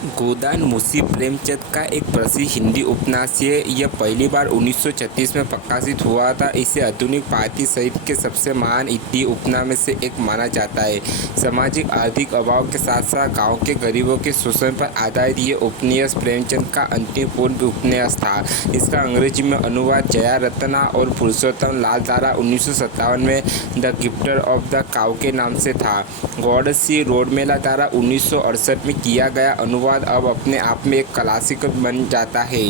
गोदान मुंशी प्रेमचंद का एक प्रसिद्ध हिंदी उपन्यास है। यह पहली बार 1936 में प्रकाशित हुआ था। इसे आधुनिक भारतीय साहित्य के सबसे महान हिंदी उपन्यास में से एक माना जाता है। सामाजिक आर्थिक अभाव के साथ साथ गांव के गरीबों के शोषण पर आधारित ये उपन्यास प्रेमचंद का अंतिम पूर्ण उपन्यास था। इसका अंग्रेजी में अनुवाद जया रत्ना और पुरुषोत्तम लाल द्वारा 1957 में the gifter of the cow के नाम से था। गॉड सी रोडमेला द्वारा 1968 में किया गया अनुवाद अब अपने आप में एक क्लासिक बन जाता है।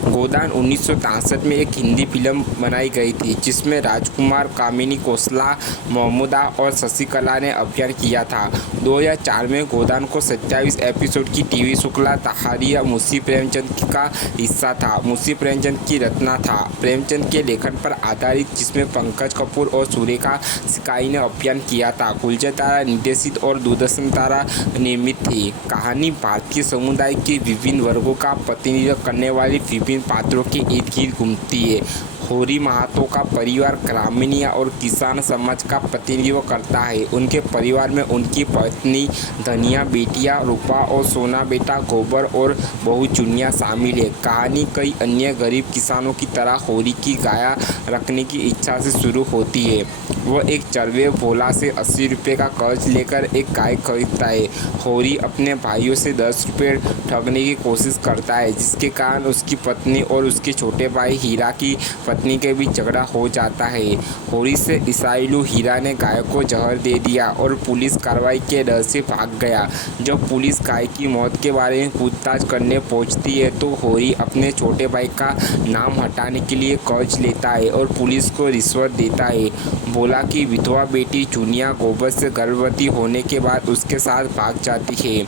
गोदान 1963 में एक हिंदी फिल्म बनाई गई थी जिसमें राजकुमार, कामिनी कौशला, महमूदा और शशिकला ने अभिनय किया था। 2004 में गोदान को 27 एपिसोड की टीवी श्रृंखला तहारिया मुंशी प्रेमचंद का हिस्सा था। मुंशी प्रेमचंद की रचना था प्रेमचंद के लेखन पर आधारित, जिसमें पंकज कपूर और सुरेखा सिकाई ने अभिनय किया था। गुलजार द्वारा निर्देशित और दूरदर्शन द्वारा निर्मित थी। कहानी भारतीय समुदाय के विभिन्न वर्गों का प्रतिनिधित्व करने वाली विभिन्न पात्रों के इर्द गिर्द घूमती है। होरी महातो का परिवार ग्रामीण और किसान समाज का प्रतिनिधित्व करता है। उनके परिवार में उनकी पत्नी धनिया, बेटियां रूपा और सोना, बेटा गोबर और बहू चुनिया शामिल है। कहानी कई अन्य गरीब किसानों की तरह होरी की गाय रखने की इच्छा से शुरू होती है। वह एक चरवे भोला से 80 रुपये का कर्ज लेकर एक गाय खरीदता है। होरी अपने भाइयों से 10 रुपये ठगने की कोशिश करता है, जिसके कारण उसकी पत्नी और उसके छोटे भाई हीरा की पत्नी के बीच झगड़ा हो जाता है। होरी से ईसाइलू हीरा ने गाय को जहर दे दिया और पुलिस कार्रवाई के डर से भाग गया। जब पुलिस गाय की मौत के बारे में पूछताछ करने पहुंचती है तो होरी अपने छोटे भाई का नाम हटाने के लिए कर्ज लेता है और पुलिस को रिश्वत देता है। भोला की विधवा बेटी चुनिया गोबर से गर्भवती होने के बाद उसके साथ भाग जाती है।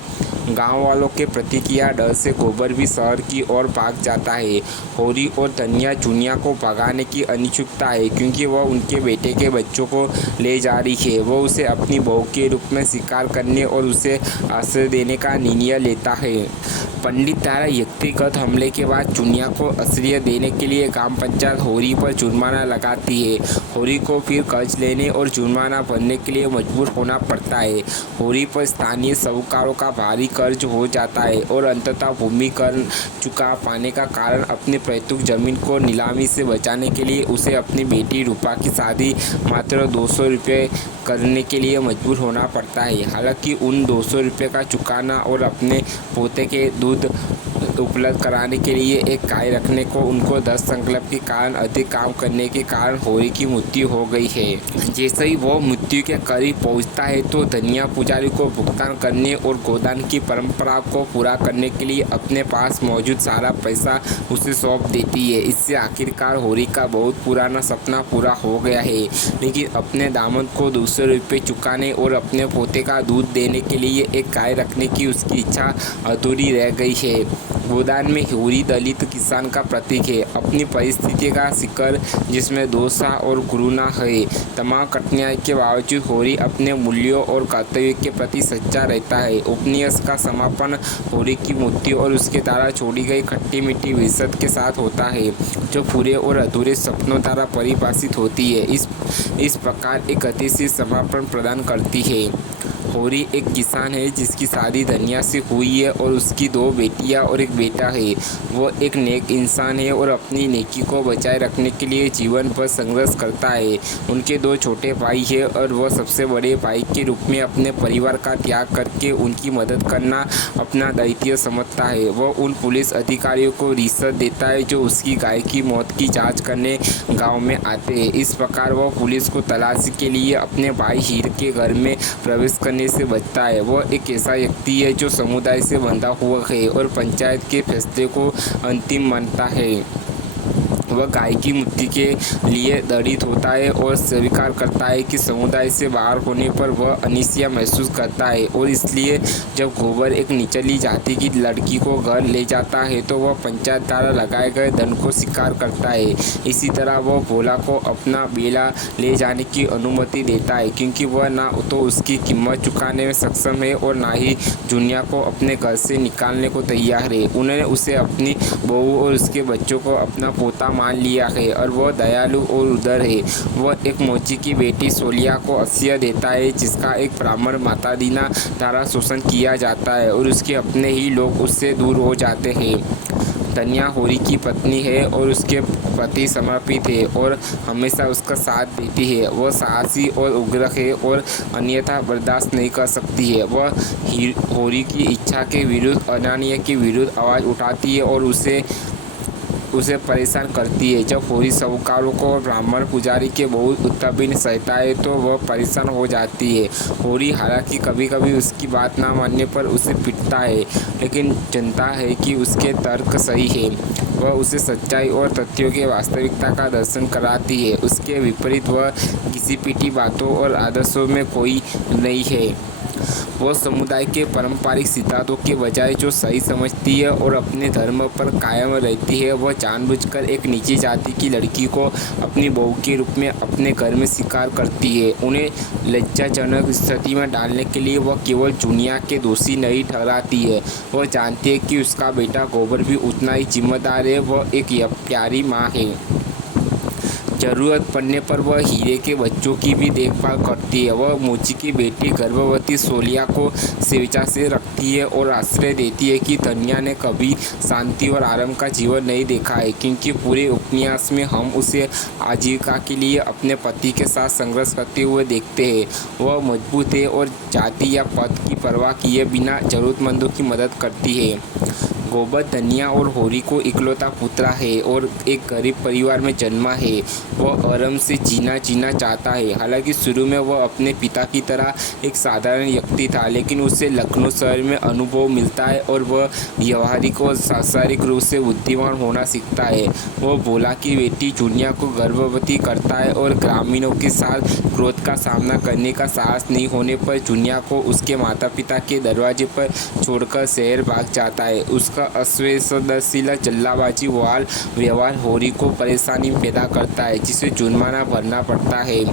गांव वालों के प्रतिक्रिया डर से गोबर भी शहर की ओर भाग जाता है। होरी और धनिया चुनिया को भगाने की अनिच्छुकता है क्योंकि वह उनके बेटे के बच्चों को ले जा रही है। वह उसे अपनी बहू के रूप में स्वीकार करने और उसे आश्रय देने का निर्णय लेता है। पंडित द्वारा व्यक्तिगत हमले के बाद चुनिया को आश्रय देने के लिए ग्राम पंचायत होरी पर जुर्माना लगाती है। होरी को फिर कर्ज लेने और जुर्माना भरने के लिए मजबूर होना पड़ता है। होरी पर स्थानीय साहूकारों का भारी कर्ज हो जाता है और अंततः भूमि कर चुका पाने का कारण अपनी पैतृक जमीन को नीलामी से बचाने के लिए उसे अपनी बेटी रूपा की शादी मात्र 200 रुपये करने के लिए मजबूर होना पड़ता है। हालांकि उन 200 रुपये का चुकाना और अपने पोते के दूध उपलब्ध कराने के लिए एक गाय रखने को उनको 10 संकल्प के कारण अधिक काम करने के कारण होरी की मृत्यु हो गई है। जैसे ही वो मृत्यु के करीब पहुंचता है तो धनिया पुजारी को भुगतान करने और गोदान की परंपरा को पूरा करने के लिए अपने पास मौजूद सारा पैसा उसे सौंप देती है। इससे आखिरकार होरी का बहुत पुराना सपना पूरा हो गया है, लेकिन अपने दामन को 200 रुपये चुकाने और अपने पोते का दूध देने के लिए एक गाय रखने की उसकी इच्छा अधूरी रह गई है। गोदान में होरी दलित किसान का प्रतीक है। अपनी परिस्थिति का शिकार जिसमें दोषा और गुरुना है, तमाम कठिनाई के बावजूद होरी अपने मूल्यों और कर्तव्य के प्रति सच्चा रहता है। उपन्यास का समापन होरी की मृत्यु और उसके द्वारा छोड़ी गई खट्टी मीठी विरासत के साथ होता है, जो पूरे और अधूरे सपनों द्वारा परिभाषित होती है। इस प्रकार एक गतिशील समापन प्रदान करती है। होरी एक किसान है जिसकी शादी धनिया से हुई है और उसकी 2 बेटियां और एक बेटा है। वो एक नेक इंसान है और अपनी नेकी को बचाए रखने के लिए जीवन भर संघर्ष करता है। उनके 2 छोटे भाई हैं और वह सबसे बड़े भाई के रूप में अपने परिवार का त्याग करके उनकी मदद करना अपना दायित्व समझता है। वह उन पुलिस अधिकारियों को रिश्वत देता है जो उसकी गाय की मौत की जाँच करने गाँव में आते हैं। इस प्रकार वह पुलिस को तलाशी के लिए अपने भाई हीर के घर में प्रवेश करने से बचता है। वह एक ऐसा व्यक्ति है जो समुदाय से बंधा हुआ है और पंचायत के फैसले को अंतिम मानता है। वह गाय की मृत्यु के लिए दंडित होता है और स्वीकार करता है कि समुदाय से बाहर होने पर वह अनिश्चय महसूस करता है और इसलिए जब गोबर एक निचली जाति की लड़की को घर ले जाता है तो वह पंचायत द्वारा लगाए गए दंड को स्वीकार करता है। इसी तरह वह भोला को अपना बेला ले जाने की अनुमति देता है क्योंकि वह ना तो उसकी कीमत चुकाने में सक्षम है और ना ही जुनिया को अपने घर से निकालने को तैयार है। उन्होंने उसे अपनी बहू और उसके बच्चों को अपना पोता मान मान लिया है और वह दयालु और उदार है। वह एक मोची की बेटी सोलिया को आश्रय देता है, जिसका एक ब्राह्मण मातादीना द्वारा शोषण किया जाता है और उसके अपने ही लोग उससे दूर हो जाते हैं। धनिया होरी की पत्नी है और उसके प्रति समर्पित है और हमेशा उसका साथ देती है। वह साहसी और उग्र है और अन्यथा बर्दाश्त नहीं कर सकती है। वह होरी की इच्छा के विरुद्ध, अनान्या के विरुद्ध आवाज़ उठाती है और उसे परेशान करती है। जब होरी साहूकारों को और ब्राह्मण पुजारी के बहुत उत्पीड़न सहता है तो वह परेशान हो जाती है। होरी हालांकि कभी कभी उसकी बात ना मानने पर उसे पीटता है, लेकिन जानता है कि उसके तर्क सही है। वह उसे सच्चाई और तथ्यों के वास्तविकता का दर्शन कराती है। उसके विपरीत वह किसी पीटी बातों और आदर्शों में कोई नहीं है। वो समुदाय के पारंपरिक सिद्धांतों के बजाय जो सही समझती है और अपने धर्म पर कायम रहती है। वह जानबूझकर एक नीची जाति की लड़की को अपनी बहू के रूप में अपने घर में स्वीकार करती है। उन्हें लज्जाजनक स्थिति में डालने के लिए वह केवल जुनिया के दोषी नहीं ठहराती है। वह जानती है कि उसका बेटा गोबर भी उतना ही जिम्मेदार है। वह एक प्यारी माँ है। ज़रूरत पड़ने पर वह हीरे के बच्चों की भी देखभाल करती है। वह मोची की बेटी गर्भवती सोलिया को स्वेच्छा से रखती है और आश्रय देती है कि धनिया ने कभी शांति और आराम का जीवन नहीं देखा है, क्योंकि पूरे उपन्यास में हम उसे आजीविका के लिए अपने पति के साथ संघर्ष करते हुए देखते हैं। वह मजबूत है और जाति या पद की परवाह किए बिना ज़रूरतमंदों की मदद करती है। गोबर धनिया और होरी को इकलौता पुत्र है और एक गरीब परिवार में जन्मा है। वह आराम से जीना चाहता है। हालांकि शुरू में वह अपने पिता की तरह एक साधारण व्यक्ति था, लेकिन उसे लखनऊ शहर में अनुभव मिलता है और वह व्यवहारिक और सांसारिक रूप से बुद्धिमान होना सीखता है। वह भोला की बेटी जुनिया को गर्भवती करता है और ग्रामीणों के साथ क्रोध का सामना करने का साहस नहीं होने पर जुनिया को उसके माता पिता के दरवाजे पर छोड़कर शहर भाग जाता है। उसका असंवेदनशील जल्लाबाजी वाल व्यवहार होरी को परेशानी पैदा करता है, जिसे जुर्माना भरना पड़ता है।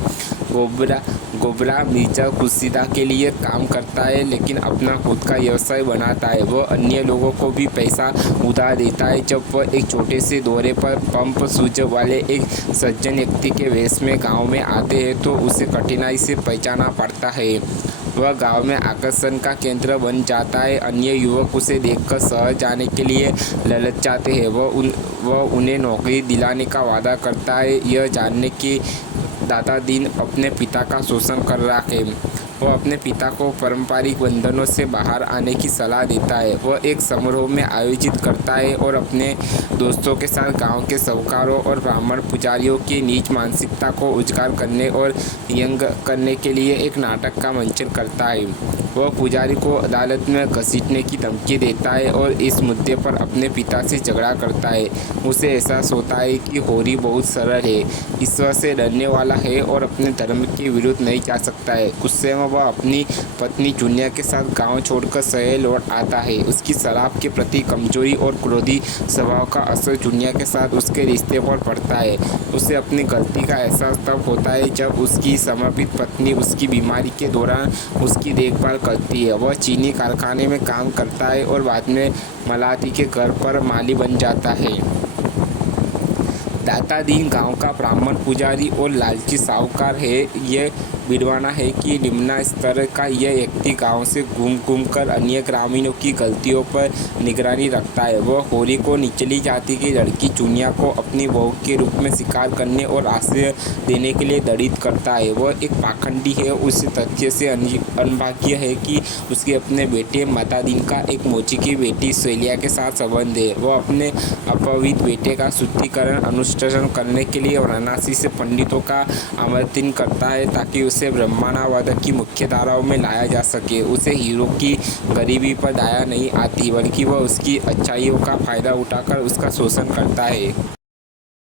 गोबरा मिर्जा खुशीदा के लिए काम करता है, लेकिन अपना खुद का व्यवसाय बनाता है। वह अन्य लोगों को भी पैसा उधार देता है। जब वह एक छोटे से दौरे पर पंप सूज वाले एक सज्जन व्यक्ति के वेश में गांव में आते हैं तो उसे कठिनाई से पहचाना पड़ता है। वह गांव में आकर्षण का केंद्र बन जाता है। अन्य युवक उसे देखकर शहर जाने के लिए ललचाते हैं। वह उन्हें नौकरी दिलाने का वादा करता है, यह जानने कि दादा दीन अपने पिता का शोषण कर रहा है। वह अपने पिता को पारंपरिक बंधनों से बाहर आने की सलाह देता है। वह एक समारोह में आयोजित करता है और अपने दोस्तों के साथ गांव के साहूकारों और ब्राह्मण पुजारियों की नीच मानसिकता को उजागर करने और व्यंग करने के लिए एक नाटक का मंचन करता है। वह पुजारी को अदालत में घसीटने की धमकी देता है और इस मुद्दे पर अपने पिता से झगड़ा करता है। उसे एहसास होता है कि होरी बहुत सरल है, ईश्वर से डरने वाला है और अपने धर्म के विरुद्ध नहीं जा सकता है। गुस्से में वह अपनी पत्नी जुनिया के साथ गांव छोड़कर शहर लौट आता है। उसकी शराब के प्रति कमजोरी और क्रोधी स्वभाव का असर जुनिया के साथ उसके रिश्ते पर पड़ता है। उसे अपनी गलती का एहसास तब होता है जब उसकी समर्पित पत्नी उसकी बीमारी के दौरान उसकी देखभाल करती है। वह चीनी कारखाने में काम करता है और बाद में मलाती के घर पर माली बन जाता है। दाता दीन गांव का ब्राह्मण पुजारी और लालची साहूकार है। यह विडवाना है कि निम्न स्तर का यह व्यक्ति गांव से घूम कर अन्य ग्रामीणों की गलतियों पर निगरानी रखता है। वह होरी को निचली जाति की लड़की जुनिया को अपनी बहू के रूप में स्वीकार करने और आश्रय देने के लिए दंडित करता है। वह एक पाखंडी है। उस तथ्य से अनभाग्य है कि उसके अपने बेटे मातादीन का एक मोची की बेटी सोलिया के साथ संबंध है। वह अपने अपवित्र बेटे का शुद्धिकरण अनुष्ठान करने के लिए वाराणसी से पंडितों का आमंत्रण करता है ताकि उसे ब्राह्मणवाद की मुख्य धाराओं में लाया जा सके। उसे हीरो की गरीबी पर दया नहीं आती, बल्कि वह उसकी अच्छाइयों का फायदा उठाकर उसका शोषण करता है।